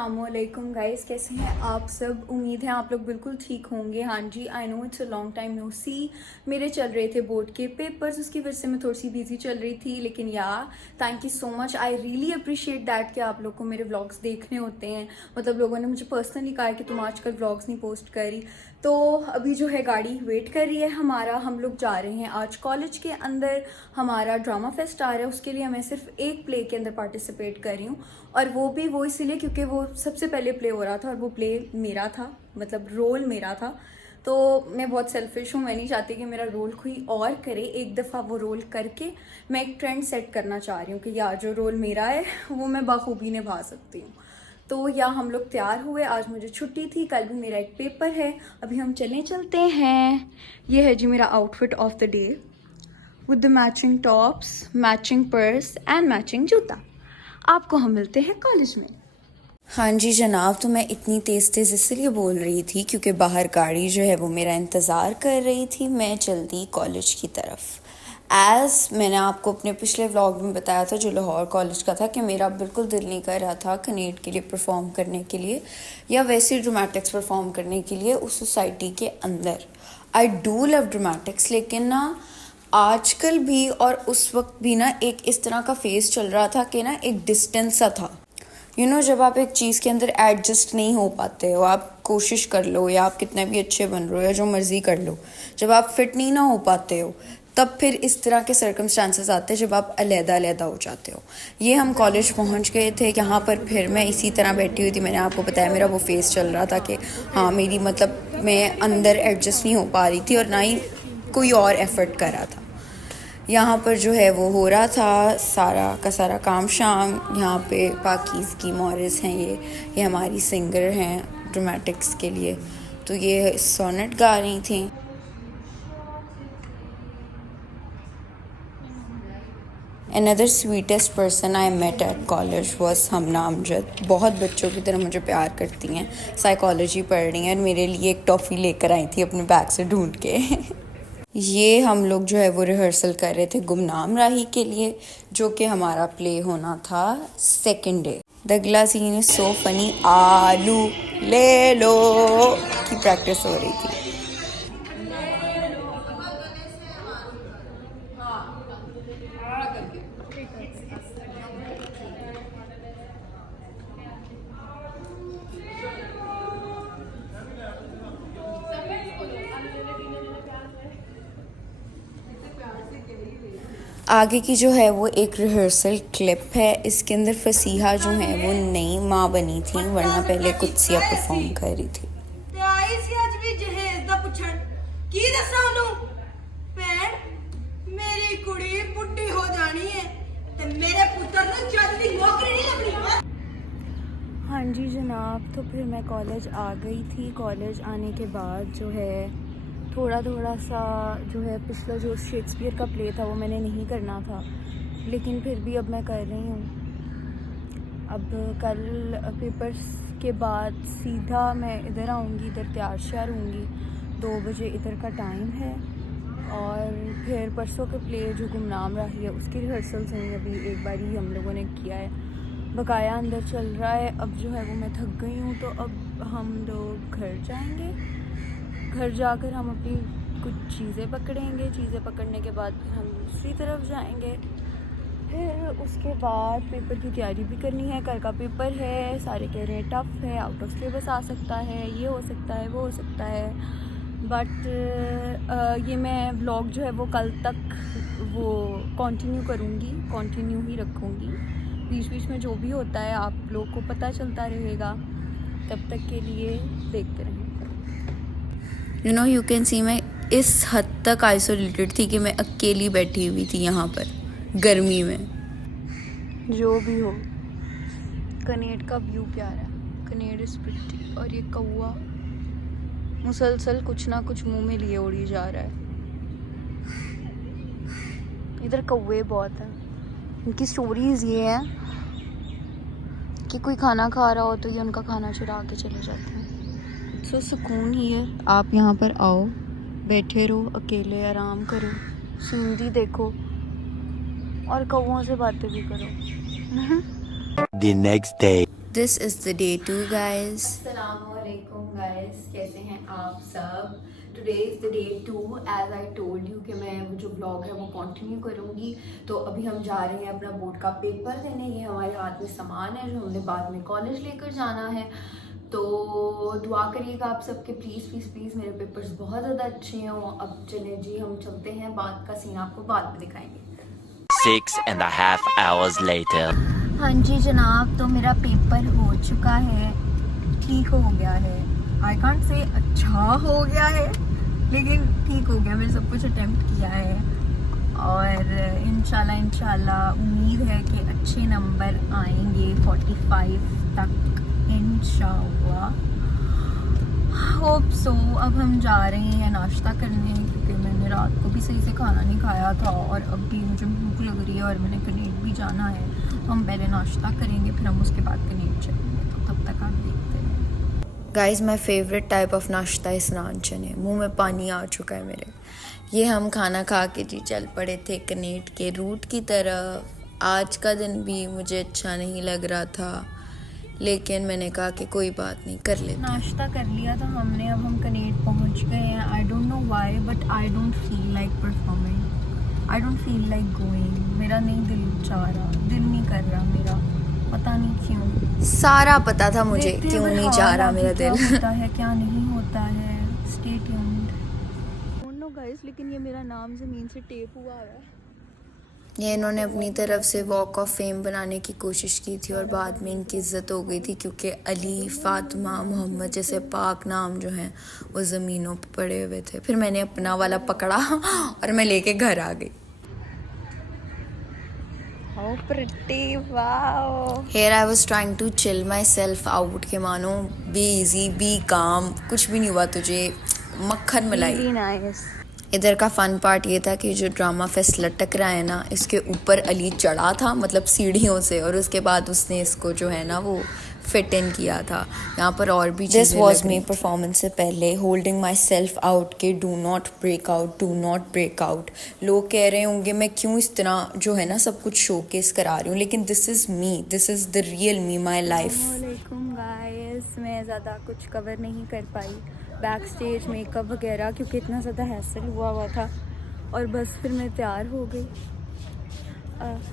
अस्सलामुअलैकुम गाइस, कैसे हैं आप सब। उम्मीद है आप लोग बिल्कुल ठीक होंगे। हाँ जी, I know it's a long time no see. मेरे चल रहे थे बोर्ड के पेपर्स, उसकी वजह से मैं थोड़ी सी बिजी चल रही थी। लेकिन thank you so much, I really appreciate that कि आप लोग को मेरे व्लॉग्स देखने होते हैं। मतलब लोगों ने मुझे पर्सनली कहा है कि तुम आजकल व्लॉग्स नहीं पोस्ट करी। तो अभी जो है गाड़ी वेट कर रही है हमारा, हम लोग जा रहे हैं आज कॉलेज के अंदर। हमारा ड्रामा फेस्ट आ रहा है, उसके लिए मैं सिर्फ एक प्ले के अंदर पार्टिसिपेट कर रही हूँ। और वो इसीलिए क्योंकि वो सबसे पहले प्ले हो रहा था और वो प्ले मेरा था, मतलब रोल मेरा था। तो मैं बहुत सेल्फिश हूँ, मैं नहीं चाहती कि मेरा रोल कोई और करे। एक दफ़ा वो रोल करके मैं एक ट्रेंड सेट करना चाह रही हूँ कि जो रोल मेरा है वो मैं बखूबी निभा सकती हूँ। तो हम लोग तैयार हुए, आज मुझे छुट्टी थी, कल भी मेरा एक पेपर है। अभी हम चलते हैं। ये है जी मेरा outfit of the day, with the matching tops, matching purse and matching जूता। आपको हम मिलते हैं कॉलेज में। हाँ जी जनाब, तो मैं इतनी तेज़ इसलिए बोल रही थी क्योंकि बाहर गाड़ी जो है वो मेरा इंतज़ार कर रही थी। मैं चलती कॉलेज की तरफ। मैंने आपको अपने पिछले व्लॉग में बताया था जो लाहौर कॉलेज का था, कि मेरा बिल्कुल दिल नहीं कर रहा था कनेट के लिए परफॉर्म करने के लिए या वैसे ड्रामेटिक्स परफॉर्म करने के लिए उस सोसाइटी के अंदर। आई डू लव ड्रामेटिक्स, लेकिन ना आजकल भी और उस वक्त भी ना एक इस तरह का फेस चल रहा था कि ना एक डिस्टेंस सा था। जब आप एक चीज़ के अंदर एडजस्ट नहीं हो पाते हो, आप कोशिश कर लो या आप कितने भी अच्छे बन रहे हो या जो मर्ज़ी कर लो, जब आप फिट नहीं ना हो पाते हो तब फिर इस तरह के सर्कमस्टांसेस आते हैं जब आप अलग हो जाते हो। ये हम कॉलेज पहुंच गए थे, यहाँ पर फिर मैं इसी तरह बैठी हुई थी। मैंने आपको बताया मेरा वो फेस चल रहा था कि हाँ मेरी मतलब मैं अंदर एडजस्ट नहीं हो पा रही थी और ना ही कोई और एफ़र्ट कर रहा था। यहाँ पर जो है वो हो रहा था सारा का सारा काम शाम। यहाँ पे पाकीज़ की मॉरिस हैं, ये हमारी सिंगर हैं ड्रामेटिक्स के लिए। तो ये सोनेट गा रही थी। Another sweetest person I met at college was हमना अमजद। बहुत बच्चों की तरह मुझे प्यार करती हैं, साइकोलॉजी पढ़ रही हैं और मेरे लिए एक टॉफ़ी लेकर आई थी अपने बैग से ढूंढ के। ये हम लोग जो है वो रिहर्सल कर रहे थे गुमनाम राही के लिए, जो कि हमारा प्ले होना था second day. The glass scene is so funny, आलू ले लो की प्रैक्टिस हो रही थी। आगे की जो है वो एक रिहर्सल क्लिप है। इसके अंदर फसीहा जो है वो नई माँ बनी थी, वरना पहले कुत्सिया परफॉर्म कर रही थी। मेरी कुड़ी बुढ़ी हो जानी है ते मेरे पुत्र ने चलनी नौकरी नहीं लगनी। हाँ जी जनाब, तो फिर मैं कॉलेज आ गई थी। कॉलेज आने के बाद जो है थोड़ा सा जो है पिछला जो शेक्सपियर का प्ले था वो मैंने नहीं करना था, लेकिन फिर भी अब मैं कर रही हूँ। अब कल पेपर्स के बाद सीधा मैं इधर आऊँगी, इधर तैयार श्यार होंगी। 2 बजे इधर का टाइम है। और फिर परसों के प्ले जो गुमनाम राही है उसकी रिहर्सल्स हुई, अभी एक बार ही हम लोगों ने किया है, बकाया अंदर चल रहा है। अब जो है वो मैं थक गई हूँ, तो अब हम लोग घर जाएंगे। घर जाकर हम अपनी कुछ चीज़ें पकड़ेंगे, चीज़ें पकड़ने के बाद फिर हम दूसरी तरफ जाएंगे। फिर उसके बाद पेपर की तैयारी भी करनी है, कल का पेपर है। सारे कह रहे हैं टफ़ है, आउट ऑफ सिलेबस आ सकता है, ये हो सकता है, वो हो सकता है। बट ये मैं व्लॉग जो है वो कल तक वो कंटिन्यू करूँगी, कंटिन्यू ही रखूँगी। बीच बीच में जो भी होता है आप लोग को पता चलता रहेगा। तब तक के लिए देखते रहें। यू कैन सी मैं इस हद तक आइसोलेटेड थी कि मैं अकेली बैठी हुई थी यहाँ पर गर्मी में। जो भी हो, कनेड का व्यू प्यारा है, कनेड इज प्रिटी। और ये कौवा मुसलसल कुछ ना कुछ मुंह में लिए उड़ी जा रहा है। इधर कौवे बहुत हैं। इनकी स्टोरीज ये हैं कि कोई खाना खा रहा हो तो ये उनका खाना चुरा के चले जाते हैं। सो सुकून ही है, आप यहाँ पर आओ, बैठे रहो, अकेले आराम करो, सीनरी देखो और कौवों से बातें भी करो। The next day. This is the day 2 guys. अस्सलामुअलैकुम गाइस, कैसे हैं आप सब। Today is the day 2 as I told you कि मैं वो जो ब्लॉग है वो कंटिन्यू करूँगी। तो अभी हम जा रहे हैं अपना बोर्ड का पेपर देने। ये हमारे हाथ में सामान है जो हमने बाद में कॉलेज लेकर जाना है। तो दुआ करिएगा आप सबके, प्लीज़ प्लीज़ प्लीज़। मेरे पेपर्स बहुत ज़्यादा अच्छे हों। अब चले जी, हम चलते हैं। बाद का सीन आपको बाद में दिखाएंगे। 6.5 hours later. हाँ जी जनाब, तो मेरा पेपर हो चुका है, ठीक हो गया है। आई कांट से अच्छा हो गया है, लेकिन ठीक हो गया। मैंने सब कुछ अटेम्प्ट किया है और इंशाल्लाह उम्मीद है कि अच्छे नंबर आएंगे 45 तक इंशाल्लाह। Hope so. अब हम जा रहे हैं नाश्ता करने, क्योंकि मैंने रात को भी सही से खाना नहीं खाया था और अब भी मुझे भूख लग रही है और मैंने कनेट भी जाना है। तो हम पहले नाश्ता करेंगे, फिर हम उसके बाद कनेट चलेंगे। तो तब तक आप देखते हैं। Guys my favourite type of नाश्ता है नान चने। मुंह में पानी आ चुका है मेरे। ये हम खाना खा के जी चल पड़े थे कनेट के रूट की तरफ। आज का दिन भी मुझे अच्छा नहीं लग रहा था, लेकिन मैंने कहा कि कोई बात नहीं, कर लेते। नाश्ता कर लिया था हमने, अब हम कनेट पहुंच गए हैं। I don't know why but I don't feel like performing. I don't feel like going. मेरा नहीं दिल चाह रहा, दिल नहीं कर रहा मेरा, पता नहीं क्यों। सारा पता था मुझे देखते क्यों हैं नहीं बट चाह हाँ, रहा बाकी मेरा क्या दिल। होता है क्या नहीं होता है। Stay tuned. Don't know guys, लेकिन ये मेरा नाम ज़मीन से टेप हुआ है। ये इन्होंने अपनी तरफ से वॉक ऑफ फेम बनाने की कोशिश की थी और बाद में इनकी इज्जत हो गई थी, क्योंकि अली, फातिमा, मोहम्मद जैसे पाक नाम जो हैं वो ज़मीनों पे पड़े हुए थे। फिर मैंने अपना वाला पकड़ा और मैं लेके घर आ गई। How pretty, wow. Here I was trying to chill myself out कि मानो बी इजी, बी काम, कुछ भी नहीं हुआ तुझे, मक्खन मलाई। Really nice. इधर का फन पार्ट ये था कि जो ड्रामा फेस्ट लटक रहा है ना, इसके ऊपर अली चढ़ा था, मतलब सीढ़ियों से, और उसके बाद उसने इसको जो है ना वो फिट इन किया था। यहाँ पर और भी दिस वॉज मी परफॉर्मेंस से पहले होल्डिंग माई सेल्फ आउट के do not break out, do not break out. लोग कह रहे होंगे मैं क्यों इस तरह जो है ना सब कुछ शोकेस करा रही हूँ, लेकिन this is me, this is the real me, my life. वालेकुम गाइस, मैं ज़्यादा कुछ कवर नहीं कर पाई बैक स्टेज मेकअप वगैरह, क्योंकि इतना ज़्यादा हैसल हुआ था। और बस फिर मैं तैयार हो गई।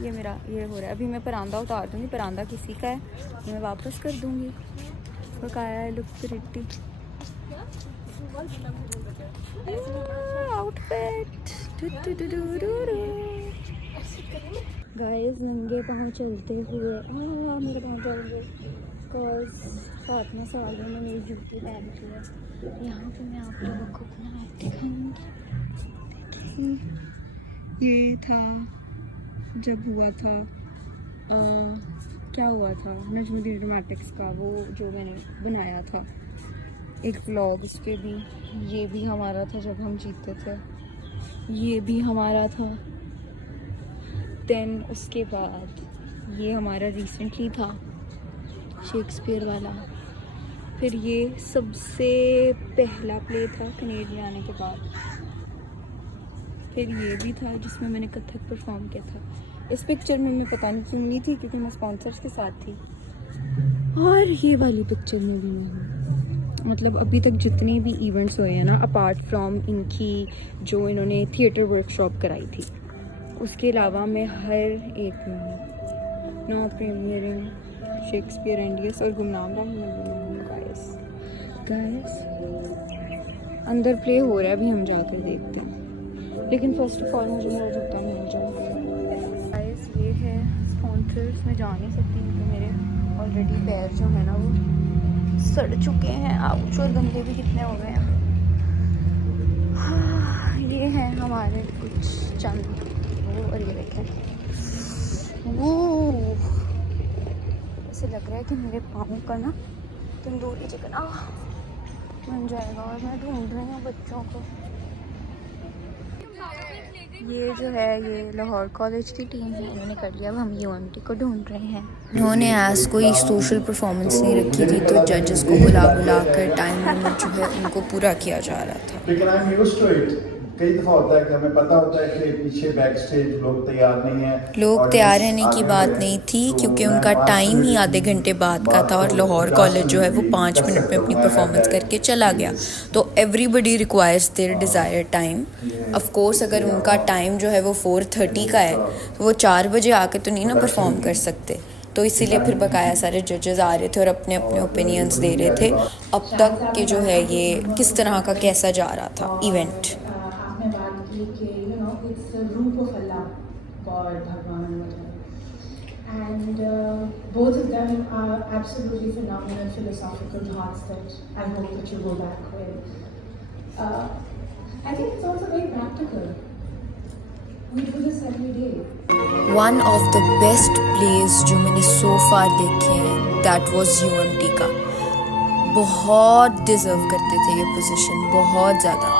ये मेरा ये हो रहा है। अभी मैं परांदा उतार दूँगी, परांदा किसी का है तो मैं वापस कर दूँगी। बकाया है लुक प्रिटी आउटफिट। गाइस नंगे पाँव चलते हुए मेरे पाँव चल गए बिकॉज फातिमा सालों ने मेरी जूती पहन ली है। यहाँ पे मैं आप लोगों को अपना दिखाऊंगी। ये था जब हुआ था क्या हुआ था नजमुद्दीन ड्रामेटिक्स का वो जो मैंने बनाया था एक व्लॉग, उस पर भी ये भी हमारा था जब हम जीते थे, ये भी हमारा था। देन उसके बाद ये हमारा रिसेंटली था शेक्सपियर वाला। फिर ये सबसे पहला प्ले था कनेडा में आने के बाद। फिर ये भी था जिसमें मैंने कथक परफॉर्म किया था। इस पिक्चर में मैं पता नहीं क्यों नहीं थी, क्योंकि मैं स्पॉन्सर्स के साथ थी। और ये वाली पिक्चर में भी मैं हूँ। मतलब अभी तक जितने भी इवेंट्स हुए हैं ना, अपार्ट फ्रॉम इनकी जो इन्होंने थिएटर वर्कशॉप कराई थी, उसके अलावा मैं हर एक में हूँ। नो प्रीमियरिंग शेक्सपियर एंडियस और गुमनाम राम में गाइस। अंदर प्ले हो रहा है, अभी हम जाकर देखते हैं। लेकिन फर्स्ट ऑफ ऑल मुझे मेरा जूता मिल जाए। गाइस ये है स्पॉन्सर्स, मैं जा नहीं सकती क्योंकि मेरे ऑलरेडी पैर जो है ना वो सड़ चुके हैं। आउच, और गंदे भी कितने हो गए हैं। ये हैं हमारे कुछ चंद वो, और ये देखें वो, ऐसे लग रहा है कि मेरे पाँव का ना तंदूरी चिकन बन जाएगा। और मैं ढूंढ रही हूँ बच्चों को। ये जो है ये लाहौर कॉलेज की टीम है, इन्होंने कर लिया। अब हम यूएमटी को ढूंढ रहे हैं। उन्होंने आज कोई सोशल परफॉर्मेंस नहीं रखी थी, तो जजेस को बुला कर टाइम लिमिट जो है उनको पूरा किया जा रहा था। Because I'm used to it. कई दफा होता है कि हमें पता होता है कि पीछे बैक स्टेज लोग तैयार नहीं है, लोग तैयार रहने की बात नहीं थी क्योंकि उनका टाइम ही आधे घंटे बाद का था और लाहौर कॉलेज जो है वो 5 मिनट में अपनी परफॉर्मेंस करके चला गया। तो everybody requires their desire time. Of course अगर उनका टाइम जो है वो 4:30 का है तो वो 4 बजे आके तो नहीं ना परफॉर्म कर सकते। तो इसीलिए फिर बकाया सारे जजेस आ रहे थे और अपने अपने ओपिनियंस दे रहे थे अब तक कि जो है ये किस तरह का कैसा जा रहा था इवेंट। आपने बात की कि इट्स द रूप ऑफ अल्लाह, गॉड, भगवान, and both of them are absolutely phenomenal philosophical thoughts that I hope that you go back with. I think it's also very practical. We do this every day. One of the best place जो मैंने सो फार देखे हैं that was UMT का। बहुत deserve करते थे ये position, बहुत ज़्यादा।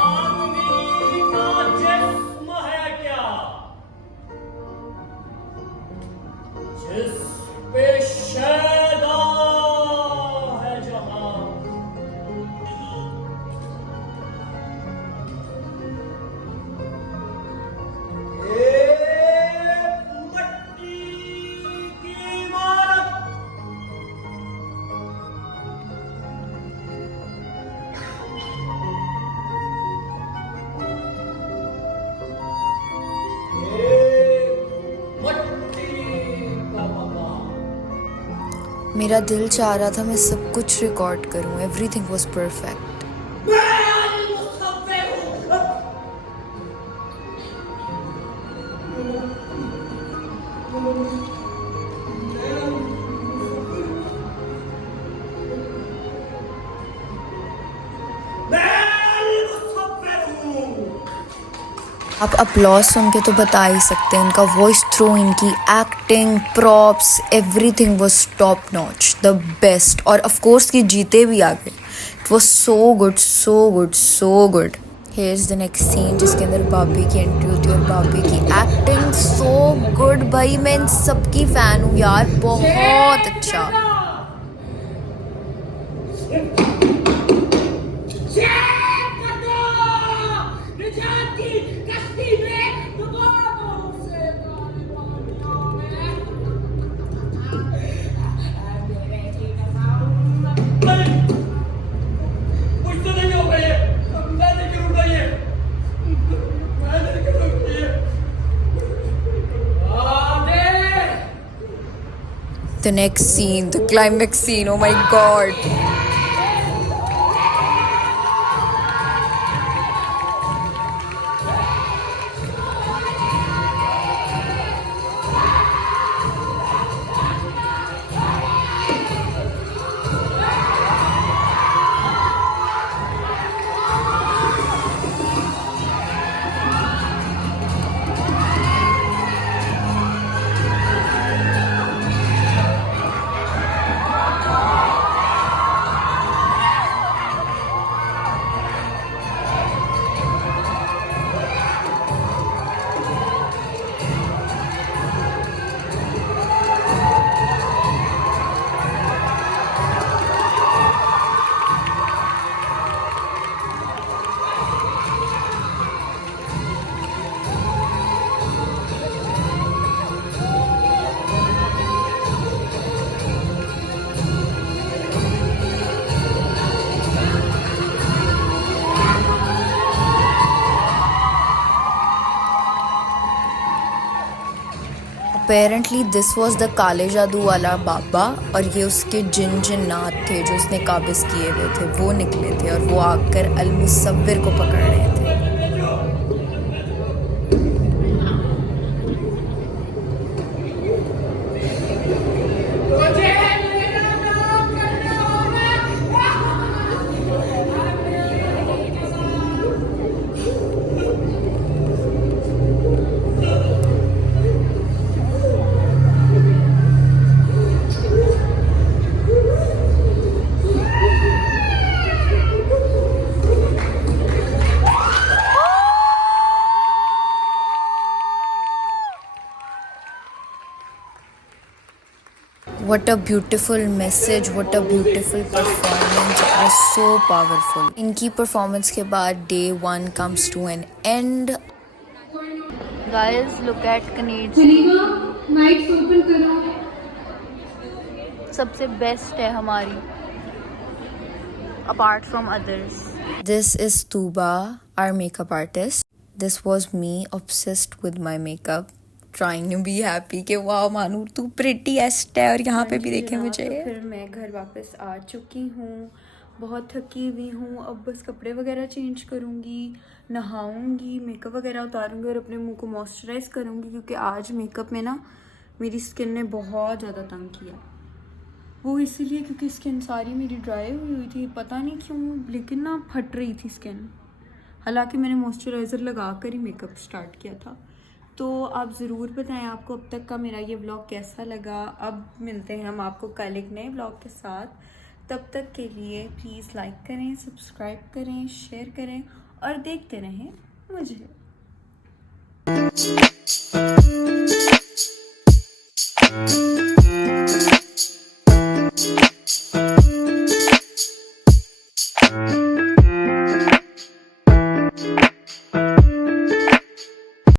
मेरा दिल चाह रहा था मैं सब कुछ रिकॉर्ड करूं। Everything was perfect. आप अपलॉज सुन के तो बता ही सकते हैं इनका वॉइस थ्रो, इनकी acting, props, everything was top notch, the best. और ऑफ कोर्स कि जीते भी आ गए। It was so good, so good, so good. Here is the next scene जिसके अंदर बाबी की एंट्री होती है और बाबी की एक्टिंग सो गुड। भाई मैं इन सबकी फ़ैन हूँ यार, बहुत अच्छा। The next scene, the climax scene, oh my god. Apparently this was the काले जादू वाला बाबा और ये उसके जिन्नात थे जो उसने काबिज किए हुए थे, वो निकले थे और वो आकर अल-मुसव्विर को पकड़ रहे थे। What a beautiful message, what a beautiful performance. It was so powerful. इनकी performance के बाद day 1 comes to an end. Guys, look at Kaneet's. Mics open करो. सबसे बेस्ट है हमारी, apart from others. This is Tuba, our makeup artist. This was me, obsessed with my makeup, trying to be happy कि वाह मानू तू prettiest है और यहाँ पे भी देखे मुझे. तो फिर मैं घर वापस आ चुकी हूँ, बहुत थकी हुई हूँ. अब बस कपड़े वगैरह चेंज करूँगी, नहाऊँगी, मेकअप वगैरह उतारूँगी और अपने मुंह को मॉइस्चराइज करूँगी, क्योंकि आज मेकअप में ना मेरी स्किन ने बहुत ज़्यादा तंग किया. वो इसीलिए क्योंकि स्किन सारी मेरी ड्राई हुई थी, पता नहीं क्यों, लेकिन ना फट रही थी स्किन. हालांकि मैंने मॉइस्चराइज़र लगा कर ही मेकअप स्टार्ट किया था. तो आप ज़रूर बताएं आपको अब तक का मेरा ये व्लॉग कैसा लगा. अब मिलते हैं हम आपको कल एक नए व्लॉग के साथ. तब तक के लिए प्लीज़ लाइक करें, सब्सक्राइब करें, शेयर करें और देखते रहें मुझे.